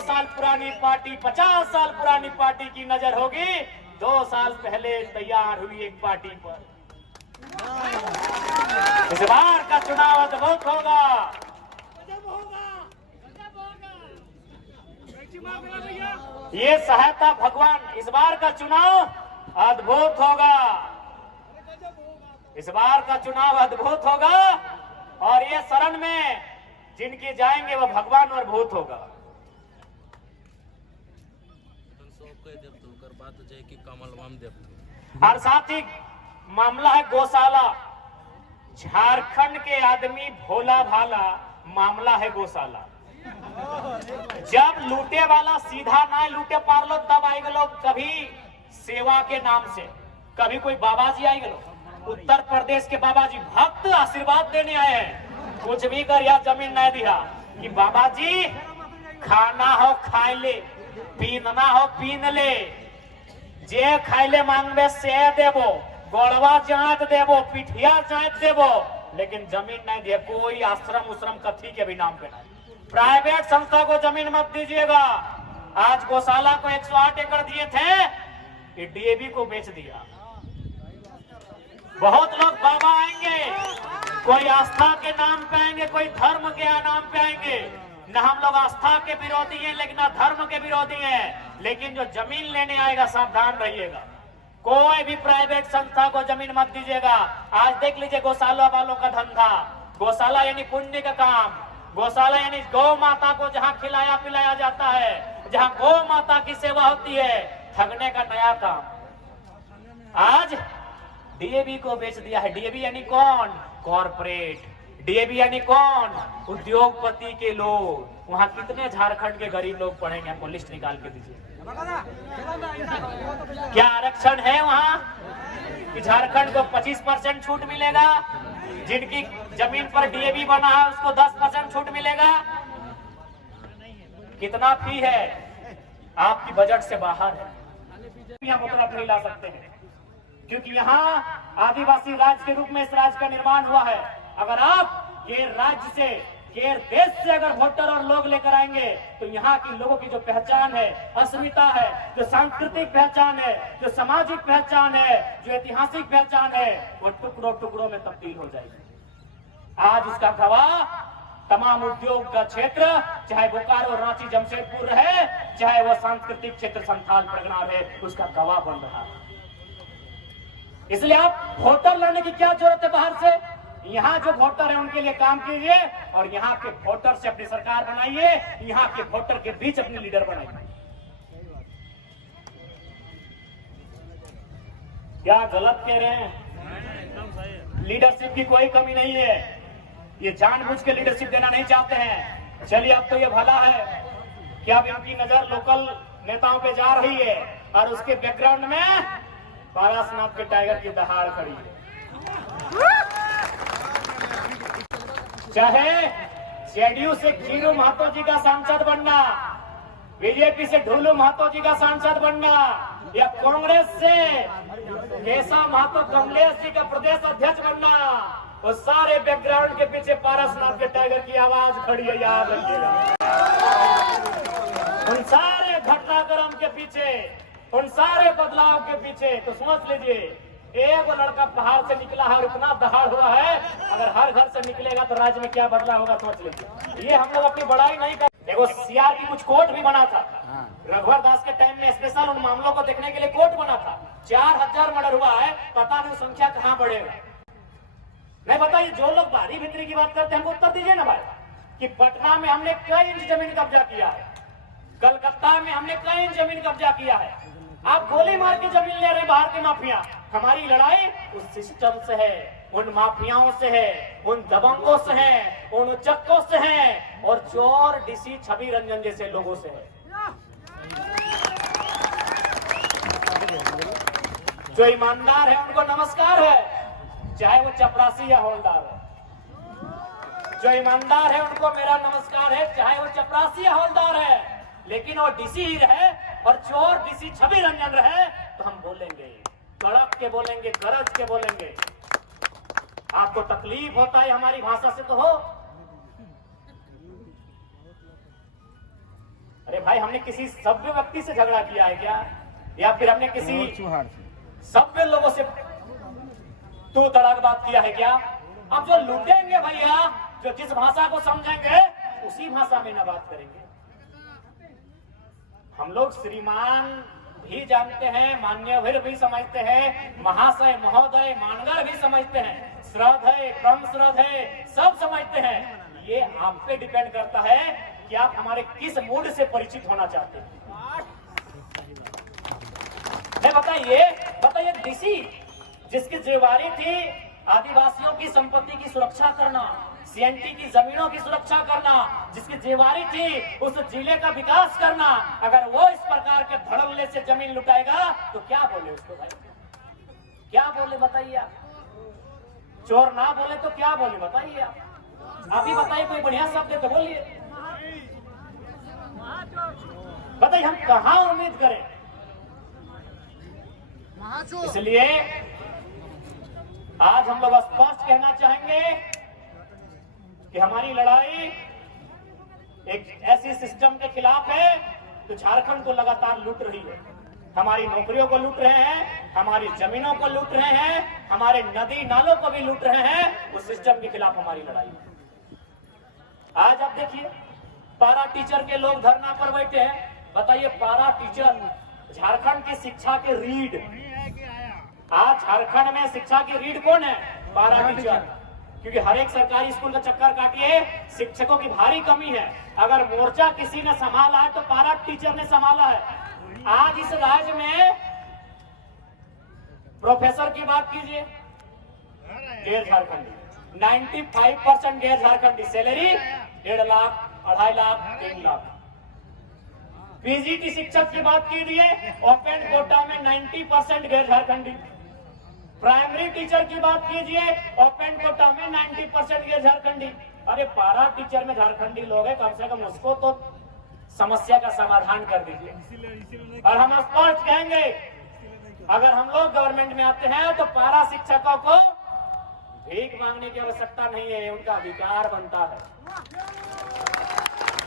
साल पुरानी पार्टी 50 साल पुरानी पार्टी की नजर होगी 2 साल पहले तैयार हुई एक पार्टी पर। इस बार का चुनाव अद्भुत होगा। ये सहायता भगवान, इस बार का चुनाव अद्भुत होगा। इस बार का चुनाव अद्भुत होगा और ये शरण में जिनके जाएंगे वो भगवान और भूत होगा। और साथ ही मामला है गौशाला। झारखंड के आदमी भोला भाला, मामला है गौशाला। जब लूटे वाला सीधा ना लूटे पार लो तब आई गलो, कभी सेवा के नाम से, कभी कोई बाबा जी आई गलो। उत्तर प्रदेश के बाबा जी भक्त आशीर्वाद देने आए हैं, कुछ भी कर या जमीन नहीं दिया कि बाबा जी खाना हो खाए ले, पीना हो पीन ले, जे खाए ले मांगबे से देवो, गोड़वा जांच देवो, पिठिया जांच देवो, लेकिन जमीन नहीं दिया। कोई आश्रम उश्रम कथी के भी नाम पे नहीं। प्राइवेट संस्था को जमीन मत दीजिएगा। आज गौशाला को 108 एकड़ दिए थे, डीएवी को बेच दिया। बहुत लोग बाबा आएंगे, कोई आस्था के नाम पे आएंगे, कोई धर्म के नाम पे आएंगे। न हम लोग आस्था के विरोधी हैं, लेकिन न धर्म के विरोधी हैं। लेकिन जो जमीन लेने आएगा सावधान रहिएगा। कोई भी प्राइवेट संस्था को जमीन मत दीजिएगा। आज देख लीजिए गौशाला वालों का धंधा। गौशाला यानी पुण्य का काम। गौशाला यानी गौ माता को जहाँ खिलाया पिलाया जाता है, जहाँ गौ माता की सेवा होती है, ठगने का नया काम। आज डीएवी को बेच दिया है। डीएवी यानी कौन? कॉर्पोरेट। डीएवी यानी कौन? उद्योगपति के लोग। वहाँ कितने झारखंड के गरीब लोग पढ़ेंगे? हमको लिस्ट निकाल के दीजिए। क्या आरक्षण है वहाँ कि झारखंड को 25% छूट मिलेगा? जिनकी जमीन पर डीएवी बना है उसको 10% छूट मिलेगा? कितना फी है? आपकी बजट से बाहर है। यहाँ मुतरफ नहीं ला सकते हैं क्योंकि यहाँ आदिवासी राज्य के रूप में इस राज्य का निर्माण हुआ है। अगर आप के राज्य से, के देश से अगर वोटर और लोग लेकर आएंगे तो यहाँ की लोगों की जो पहचान है, अस्मिता है, जो सांस्कृतिक पहचान है, जो सामाजिक पहचान है, जो ऐतिहासिक पहचान है, वो टुकड़ों टुकड़ों में तब्दील हो जाएगी। आज इसका गवाह तमाम उद्योग का क्षेत्र, चाहे बोकारो, रांची, जमशेदपुर है, चाहे वो सांस्कृतिक क्षेत्र संथाल परगना है, उसका गवाह बन रहा है। इसलिए आप वोटर लाने की क्या जरूरत है बाहर से? यहाँ जो वोटर है उनके लिए काम कीजिए और यहाँ के वोटर से अपनी सरकार बनाइए, यहाँ के वोटर के बीच अपने लीडर बनाइए। क्या गलत कह रहे हैं? लीडरशिप की कोई कमी नहीं है। ये जानबूझ के लीडरशिप देना नहीं चाहते हैं। चलिए अब तो ये भला है कि अब इनकी नजर लोकल नेताओं पे जा रही है और उसके बैकग्राउंड में पारसनाथ के टाइगर की दहाड़ खड़ी है। चाहे जेडीयू से खीरू महतो जी का सांसद बनना, बीजेपी से ढोलू महतो जी का सांसद बनना, या कांग्रेस से केशव महतो कमलेश जी का प्रदेश अध्यक्ष बनना, वो सारे बैकग्राउंड के पीछे पारसनाथ के टाइगर की आवाज खड़ी है। याद रखिएगा, उन सारे घटनाक्रम के पीछे, उन सारे बदलाव के पीछे तो समझ लीजिए एक लड़का पहाड़ से निकला है और इतना दहाड़ हुआ है। अगर हर घर से निकलेगा तो राज्य में क्या बदलाव होगा सोच लीजिए। ये हम लोग अपनी बड़ाई नहीं कर। देखो सीआर की कुछ कोर्ट भी बना था रघुवर दास के टाइम में, स्पेशल उन मामलों को देखने के लिए कोर्ट बना था। 4000 मर्डर हुआ है, पता नहीं संख्या कहाँ बढ़ेगा। नहीं बताइए, जो लोग बाहरी भीतरी की बात करते हैं हमको उत्तर दीजिए ना भाई, कि पटना में हमने कई इंच जमीन कब्जा किया है, कलकत्ता में हमने कई इंच जमीन कब्जा किया है। आप गोली मार के जमीन ले रहे बाहर के माफिया। हमारी लड़ाई उस सिस्टम से है, उन माफियाओं से है, उन दबंगों से है, उन उच्चकों से है और चोर डीसी छवि रंजन जैसे लोगों से है। जो ईमानदार है उनको नमस्कार है, चाहे वो चपरासी या हौलदार है। जो ईमानदार है उनको मेरा नमस्कार है, चाहे वो चपरासी या हौलदार है। लेकिन वो डीसी ही रहे और चोर डीसी छवि रंजन रहे तो हम बोलेंगे, कड़क के बोलेंगे, गरज के बोलेंगे। आपको तकलीफ होता है हमारी भाषा से तो हो। अरे भाई हमने किसी सभ्य व्यक्ति से झगड़ा किया है क्या, या फिर हमने किसी सभ्य लोगों से तू तड़ाक बात किया है क्या? अब जो लूटेंगे भैया, जो जिस भाषा को समझेंगे उसी भाषा में ना बात करेंगे। हम लोग श्रीमान भी जानते हैं, मान्यवर भी समझते हैं, महाशय महोदय मानगर भी समझते हैं, श्रद्ध है कम श्रद्ध है सब समझते हैं। ये आप पे डिपेंड करता है कि आप हमारे किस मूड से परिचित होना चाहते हैं। बताइए डीसी जिसकी जिम्मेवारी थी आदिवासियों की संपत्ति की सुरक्षा करना, सीएनटी की जमीनों की सुरक्षा करना, जिसकी जिम्मेवारी थी उस जिले का विकास करना, अगर वो इस प्रकार के धड़ल्ले से जमीन लुटाएगा तो क्या बोले उसको भाई, क्या बोले बताइए आप? चोर ना बोले तो क्या बोले बताइए आप ही बताइए, कोई बढ़िया शब्द है तो बोलिए। बताइए हम कहां उम्मीद करें? इसलिए आज हम लोग स्पष्ट कहना चाहेंगे कि हमारी लड़ाई एक ऐसी सिस्टम के खिलाफ है जो झारखंड को लगातार लूट रही है, हमारी नौकरियों को लूट रहे हैं, हमारी जमीनों को लूट रहे हैं, हमारे नदी नालों को भी लूट रहे हैं। उस सिस्टम के खिलाफ हमारी लड़ाई है। आज आप देखिए पारा टीचर के लोग धरना पर बैठे हैं। बताइए पारा टीचर झारखंड की शिक्षा के रीढ़, आज झारखंड में शिक्षा की रीढ़ कौन है? पारा टीचर। क्योंकि हर एक सरकारी स्कूल का चक्कर काटिए, शिक्षकों की भारी कमी है। अगर मोर्चा किसी ने संभाला है तो पारा टीचर ने संभाला है। आज इस राज्य में प्रोफेसर की बात कीजिए, गैर झारखंडी 95% गैर झारखंडी, सैलरी 1.5 लाख 2.5 लाख 3 लाख। पीजीटी शिक्षक की बात कीजिए, ओपन कोटा में 90% गैर झारखंडी। प्राइमरी टीचर की बात कीजिए, ओपन कोटा में 90% गैर झारखंडी। अरे पारा टीचर में झारखंडी लोग हैं, कम से कम उसको तो समस्या का समाधान कर दीजिए। और हम स्पष्ट कहेंगे अगर हम लोग गवर्नमेंट में आते हैं तो पारा शिक्षकों को भीख मांगने की आवश्यकता नहीं है, उनका अधिकार बनता है।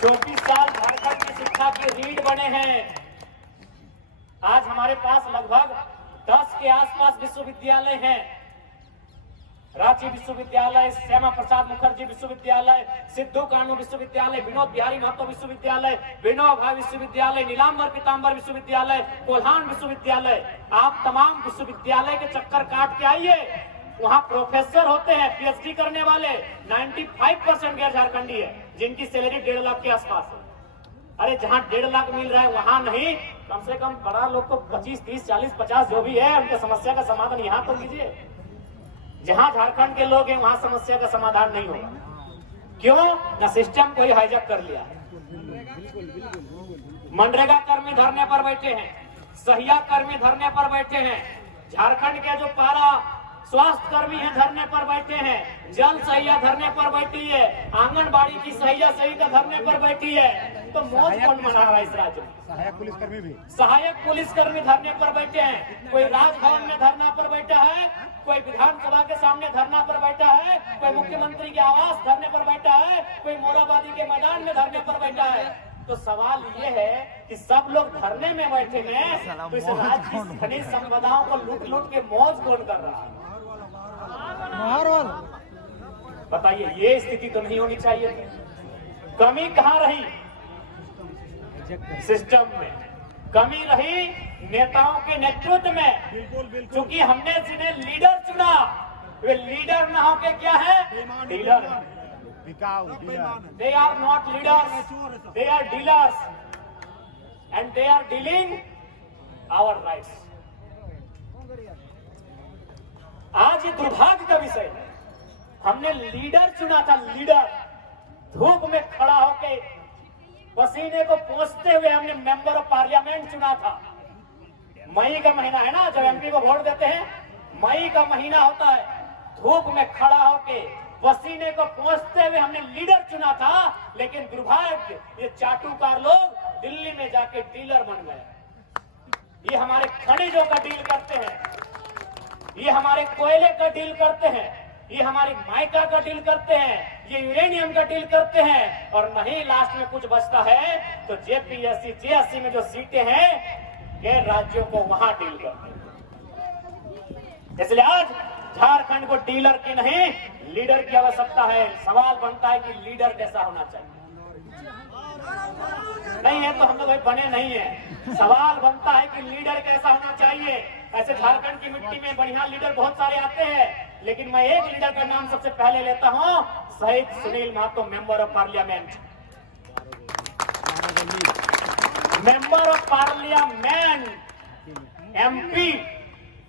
24 साल झारखंड की शिक्षा की रीढ़ बने हैं। आज हमारे पास लगभग 10 के आसपास विश्वविद्यालय हैं। रांची विश्वविद्यालय, श्यामा प्रसाद मुखर्जी विश्वविद्यालय, सिद्धू कानू विश्वविद्यालय, विनोद बिहारी महतो विश्वविद्यालय, विनोबा विश्वविद्यालय, नीलांबर पीतांबर विश्वविद्यालय, कोल्हान विश्वविद्यालय। आप तमाम विश्वविद्यालय के चक्कर काट के आइए, वहाँ प्रोफेसर होते हैं, पीएचडी करने वाले 95% गैर झारखंडी है, जिनकी सैलरी 1.5 लाख के आसपास है। अरे जहाँ 1.5 लाख मिल रहा है वहाँ नहीं, कम से कम बड़ा लोग को 25, 30, 40, 50 जो भी है उनके समस्या का समाधान यहाँ तो कीजिए। जहाँ झारखंड के लोग हैं वहाँ समस्या का समाधान नहीं होगा। क्यों? न सिस्टम कोई हाईजैक कर लिया। मनरेगा कर्मी धरने पर बैठे हैं, सहिया कर्मी धरने पर बैठे हैं, झारखंड के जो पारा स्वास्थ्य कर्मी है धरने पर बैठे हैं, जल सहिया धरने पर बैठी है, आंगनबाड़ी की सहिया सहिया धरने पर बैठी है। तो मौज कौन मना रहा है इस राज्य में? सहायक पुलिसकर्मी धरने पर बैठे हैं। कोई राजभवन में धरना पर बैठा है, कोई विधानसभा के सामने धरना पर बैठा है, कोई मुख्यमंत्री के आवास धरने पर बैठा है, कोई मोराबादी के मैदान में धरने पर बैठा है। तो सवाल ये है कि सब लोग धरने में बैठे हैं, तो इस राज्य की खनिज संपदाओं को लूट लूट के मौज कौन कर रहा है? बताइए, ये स्थिति तो नहीं होनी चाहिए थी। कमी कहाँ रही? सिस्टम में कमी रही, नेताओं के नेतृत्व में। क्योंकि हमने जिन्हें लीडर चुना वे लीडर न होके क्या है? Dealer. They are not leaders, they are dealers and they are dealing our rights. आज ये दुर्भाग्य का विषय है, हमने लीडर चुना था, लीडर। धूप में खड़ा होके पसीने को पोंछते हुए हमने मेंबर ऑफ पार्लियामेंट चुना था। मई का महीना है ना, जब एमपी को वोट देते हैं, मई का महीना होता है। धूप में खड़ा होके पसीने को पोंछते हुए हमने लीडर चुना था। लेकिन दुर्भाग्य, ये चाटुकार लोग दिल्ली में जाके डीलर बन गए। ये हमारे खनिजों का डील करते हैं, ये हमारे कोयले का डील करते हैं, ये हमारी माइका का डील करते हैं, ये यूरेनियम का डील करते हैं, और नहीं लास्ट में कुछ बचता है तो जेपीएससी जेएससी में जो सीटें हैं ये राज्यों को वहां डील करते हैं। इसलिए आज झारखंड को डीलर की नहीं लीडर की आवश्यकता है। सवाल बनता है कि लीडर कैसा होना चाहिए। नहीं है तो हम लोग बने नहीं है। सवाल बनता है कि लीडर कैसा होना चाहिए। ऐसे झारखंड की मिट्टी में बढ़िया लीडर बहुत सारे आते हैं, लेकिन मैं एक लीडर का नाम सबसे पहले लेता हूं, शहीद Sunil Mahato, member of parliament. Member of parliament MP,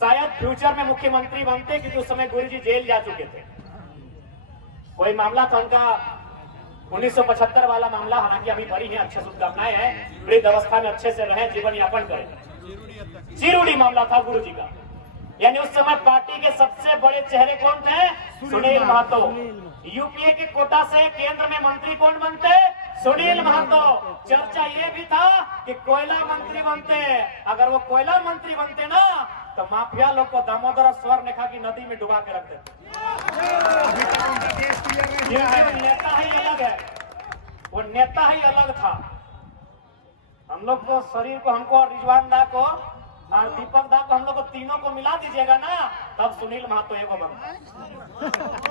शायद फ्यूचर में मुख्यमंत्री बनते, क्योंकि उस समय गुरुजी जेल जा चुके थे। कोई मामला था उनका 1975 वाला मामला, हालांकि अभी बड़ी ही अच्छी शुभकामनाएं हैं, वृद्ध अवस्था में अच्छे से रहे, जीवन यापन करें। चिरूडी मामला था गुरुजी का, यानी उस समय पार्टी के सबसे बड़े चेहरे कौन थे? सुनील महतो। यूपीए के कोटा से केंद्र में मंत्री कौन बनते? सुनील महतो। चर्चा ये भी था कि कोयला मंत्री बनते, अगर वो कोयला मंत्री बनते ना तो माफिया लोग को दामोदर स्वर्णरेखा की नदी में डुबा के रख देते। नेता ही अलग है, वो नेता ही अलग था। हम लोग को शरीर को, हमको और रिजवान दा को और दीपक दा को, हम लोग को तीनों को मिला दीजिएगा ना, तब सुनील महतो एगो बन।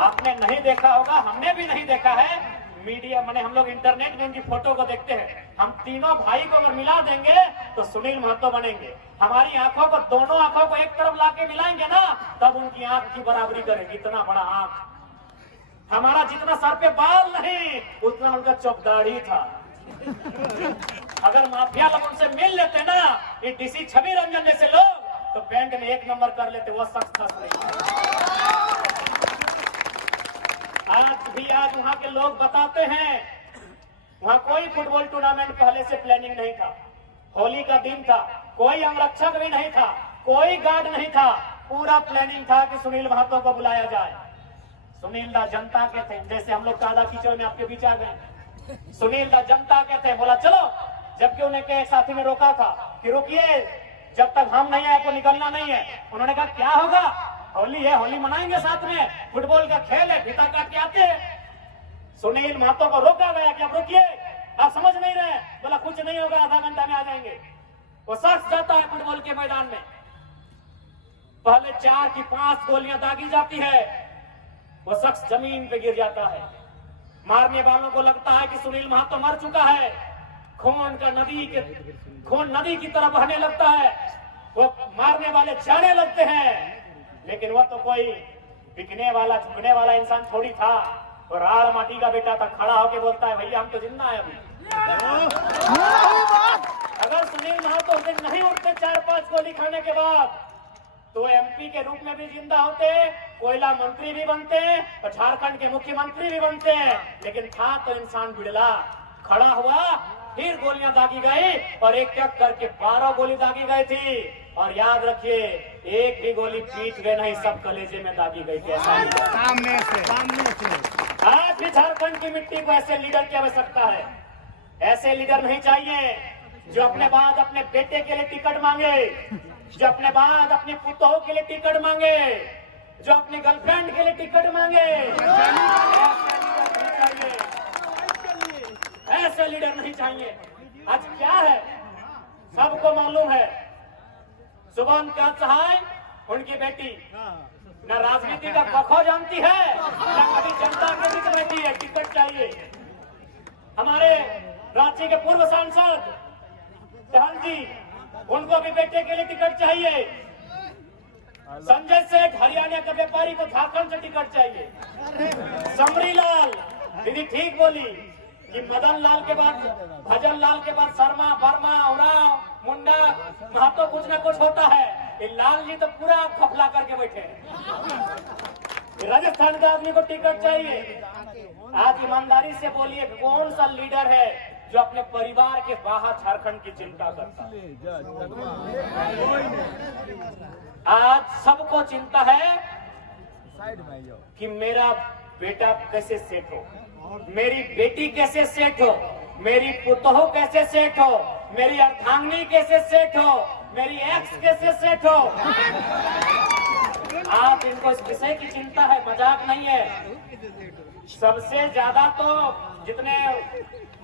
आपने नहीं देखा होगा, हमने भी नहीं देखा है, मीडिया मैंने हम लोग इंटरनेट में उनकी फोटो को देखते हैं। हम तीनों भाई को अगर मिला देंगे तो सुनील महतो बनेंगे। हमारी आंखों को, दोनों आंखों को एक तरफ लाके मिलाएंगे ना, तब उनकी आंख की बराबरी करेंगे। इतना बड़ा आंख, हमारा जितना सर पे बाल नहीं उतना उनका चौपदाढ़ी था। अगर माफिया लोग उनसे मिल लेते ना, ये डीसी छवि रंजन जैसे लोग, तो बैंक में 1 नंबर कर लेते। वो शख्स था। आज वहाँ के लोग बताते हैं, वहाँ कोई फुटबॉल टूर्नामेंट पहले से प्लानिंग नहीं था। होली का दिन था, कोई अंगरक्षक भी नहीं था, कोई गार्ड नहीं था, पूरा प्लानिंग था कि सुनील महतो को बुलाया जाए। सुनील दा जनता के थे, जैसे हम लोग कादा कीचड़ में आपके बीच आ गए। सुनील दा जनता के थे, बोला चलो, जबकि उन्हें के साथी में रोका था कि रुकिए, जब तक हम नहीं आए आपको निकलना नहीं है। उन्होंने कहा क्या होगा, होली है, होली मनाएंगे साथ में, फुटबॉल का खेल है, फीता काट के आते हैं। सुनील महतो को रोका गया कि आप रुकिए, आप समझ नहीं रहे। बोला कुछ नहीं होगा, आधा घंटा में आ जाएंगे। वो शख्स जाता है फुटबॉल के मैदान में, पहले 4 की 5 गोलियां दागी जाती है, वो शख्स जमीन पे गिर जाता है। मारने वालों को लगता है कि सुनील महतो मर चुका है, खून नदी की तरह बहने लगता है, वो मारने वाले जाने लगते हैं। लेकिन वह तो कोई बिकने वाला, झुकने वाला इंसान थोड़ी था, और राड़ माटी का बेटा था। खड़ा होके बोलता है भैया हम तो जिंदा है अभी। अगर सुनील महतो उस दिन नहीं उठते 4-5 गोली खाने के बाद, तो एमपी के रूप में भी जिंदा होते, कोयला मंत्री भी बनते और झारखंड के मुख्यमंत्री भी बनते। लेकिन था तो इंसान बिड़ला, खड़ा हुआ, फिर गोलियां दागी गई, और एक एक करके 12 गोली दागी गई थी। और याद रखिए, एक भी गोली पीठ गए नहीं, सब कलेजे में दागी गई थी। सामने से। आज भी झारखंड की मिट्टी को ऐसे लीडर की आवश्यकता है। ऐसे लीडर नहीं चाहिए जो अपने बाद अपने बेटे के लिए टिकट मांगे, जो अपने बाद अपनी पुतों के लिए टिकट मांगे, जो अपनी गर्लफ्रेंड के लिए टिकट मांगे। ऐसे लीडर नहीं चाहिए। आज क्या है सबको मालूम है। शुभंकर सहाय उनकी बेटी न राजनीति का पखो जानती है, न कभी जनता के बीच रहती है। टिकट चाहिए। हमारे रांची के पूर्व सांसद टहल जी, उनको भी बेटे के लिए टिकट चाहिए। संजय सेठ हरियाणा के व्यापारी को झारखंड से टिकट चाहिए। समरी लाल दीदी ठीक बोली कि मदन लाल के बाद, भजन लाल के बाद शर्मा, वर्मा, उराव, मुंडा, महतो कुछ ना कुछ होता है। ये लाल जी तो पूरा खफला करके बैठे हैं। राजस्थान के आदमी को टिकट चाहिए। आज ईमानदारी से बोलिए, कौन सा लीडर है जो अपने परिवार के बाहर झारखंड की चिंता करता है? आज सबको चिंता है कि मेरा बेटा कैसे सेट हो, मेरी बेटी कैसे सेट हो, मेरी पुतोह कैसे सेट हो, मेरी अर्धांगिनी कैसे सेट हो, मेरी एक्स कैसे सेट हो। आप इनको इस विषय की चिंता है, मजाक नहीं है। सबसे ज्यादा तो जितने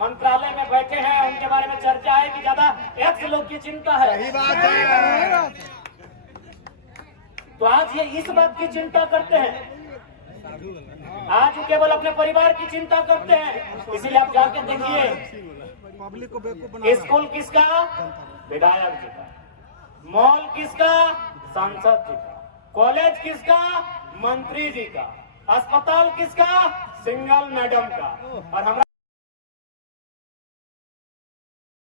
मंत्रालय में बैठे हैं उनके बारे में चर्चा है कि ज्यादा एक्स लोग की चिंता है। सही बात है। तो आज ये इस बात की चिंता करते हैं, आज केवल अपने परिवार की चिंता करते हैं। इसीलिए आप जाके देखिए, पब्लिक को बेवकूफ बना स्कूल किसका? विधायक जी का। मॉल किसका? सांसद जी का। कॉलेज किसका? मंत्री जी का। अस्पताल किसका? सिंगल मैडम का। और हमारा